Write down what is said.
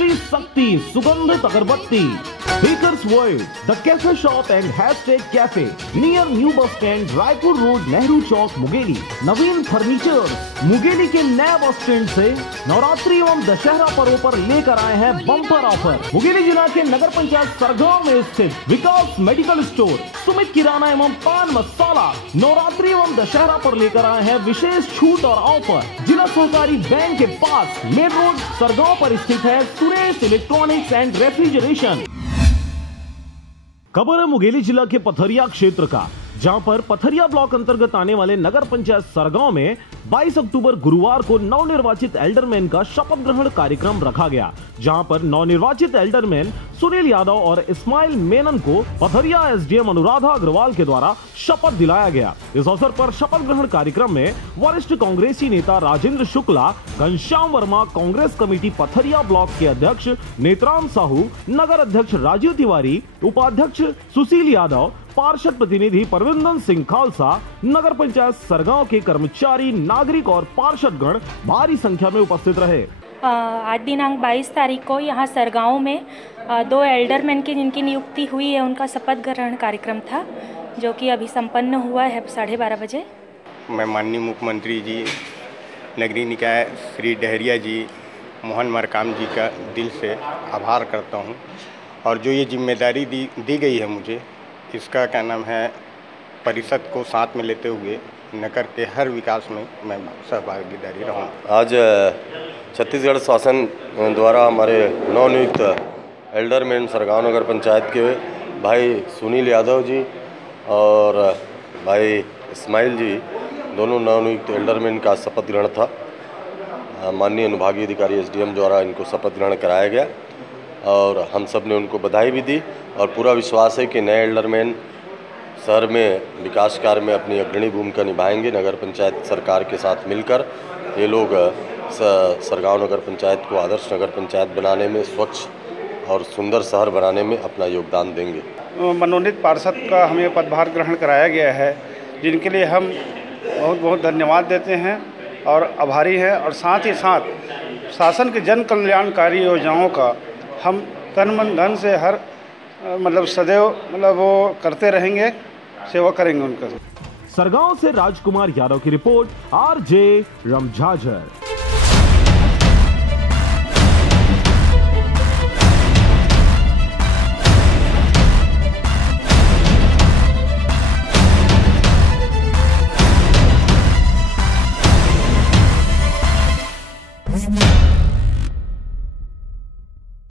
श्री शक्ति सुगंधित अगरबत्ती, bakers world, the cafe shop and hashtag cafe near new bus stand, Raipur road, Nehru Chowk, Mungeli. Naveen furniture Mungeli के नए bus stand से नवरात्रि एवं दशहरा पर्व पर लेकर आए हैं बम्पर ऑफर। मुंगेली जिला के नगर पंचायत सरगांव में स्थित विकास मेडिकल स्टोर, सुमित किराना एवं पान मसाला नवरात्रि एवं दशहरा पर लेकर आए हैं विशेष छूट और ऑफर। जिला सहकारी बैंक के पास मेन रोड सरगांव पर स्थित है सुरेश इलेक्ट्रॉनिक्स एंड रेफ्रिजरेशन। खबर है मुंगेली जिला के पथरिया क्षेत्र का, जहां पर पथरिया ब्लॉक अंतर्गत आने वाले नगर पंचायत सरगांव में 22 अक्टूबर गुरुवार को नवनिर्वाचित एल्डरमैन का शपथ ग्रहण कार्यक्रम रखा गया, जहां पर नवनिर्वाचित एल्डरमैन सुनील यादव और इस्माइल मेनन को पथरिया एसडीएम अनुराधा अग्रवाल के द्वारा शपथ दिलाया गया। इस अवसर पर शपथ ग्रहण कार्यक्रम में वरिष्ठ कांग्रेसी नेता राजेंद्र शुक्ला, घनश्याम वर्मा, कांग्रेस कमेटी पथरिया ब्लॉक के अध्यक्ष नेत्राम साहू, नगर अध्यक्ष राजीव तिवारी, उपाध्यक्ष सुशील यादव, पार्षद प्रतिनिधि परविंदर सिंह खालसा, नगर पंचायत सरगांव के कर्मचारी, नागरिक और पार्षदगण भारी संख्या में उपस्थित रहे। आज दिनांक 22 तारीख को यहाँ सरगांव में 2 एल्डरमैन की जिनकी नियुक्ति हुई है उनका शपथ ग्रहण कार्यक्रम था, जो कि अभी संपन्न हुआ है 12:30 बजे। मैं माननीय मुख्यमंत्री जी, नगरीय निकाय श्री डहरिया जी, मोहन मरकाम जी का दिल से आभार करता हूँ। और जो ये जिम्मेदारी दी गई है मुझे, इसका क्या नाम है, परिषद को साथ में लेते हुए नगर के हर विकास में मैं सहभागीदारी रहूँ। आज छत्तीसगढ़ शासन द्वारा हमारे नवनियुक्त एल्डरमैन सरगांव नगर पंचायत के भाई सुनील यादव जी और भाई इस्माइल जी, दोनों नवनियुक्त एल्डरमैन का शपथ ग्रहण था। माननीय अनुभागीय अधिकारी एसडीएम द्वारा इनको शपथ ग्रहण कराया गया और हम सब ने उनको बधाई भी दी और पूरा विश्वास है कि नए एल्डरमैन शहर में विकास कार्य में अपनी अग्रणी भूमिका निभाएंगे। नगर पंचायत सरकार के साथ मिलकर ये लोग सरगांव नगर पंचायत को आदर्श नगर पंचायत बनाने में, स्वच्छ और सुंदर शहर बनाने में अपना योगदान देंगे। मनोनीत पार्षद का हमें पदभार ग्रहण कराया गया है, जिनके लिए हम बहुत बहुत धन्यवाद देते हैं और आभारी हैं। और साथ ही साथ शासन के जन कल्याणकारी योजनाओं का हम तन मन धन से हर सदैव वो करते रहेंगे, सेवा करेंगे उनका। सरगांव से राजकुमार यादव की रिपोर्ट, आरजे रमझाझर।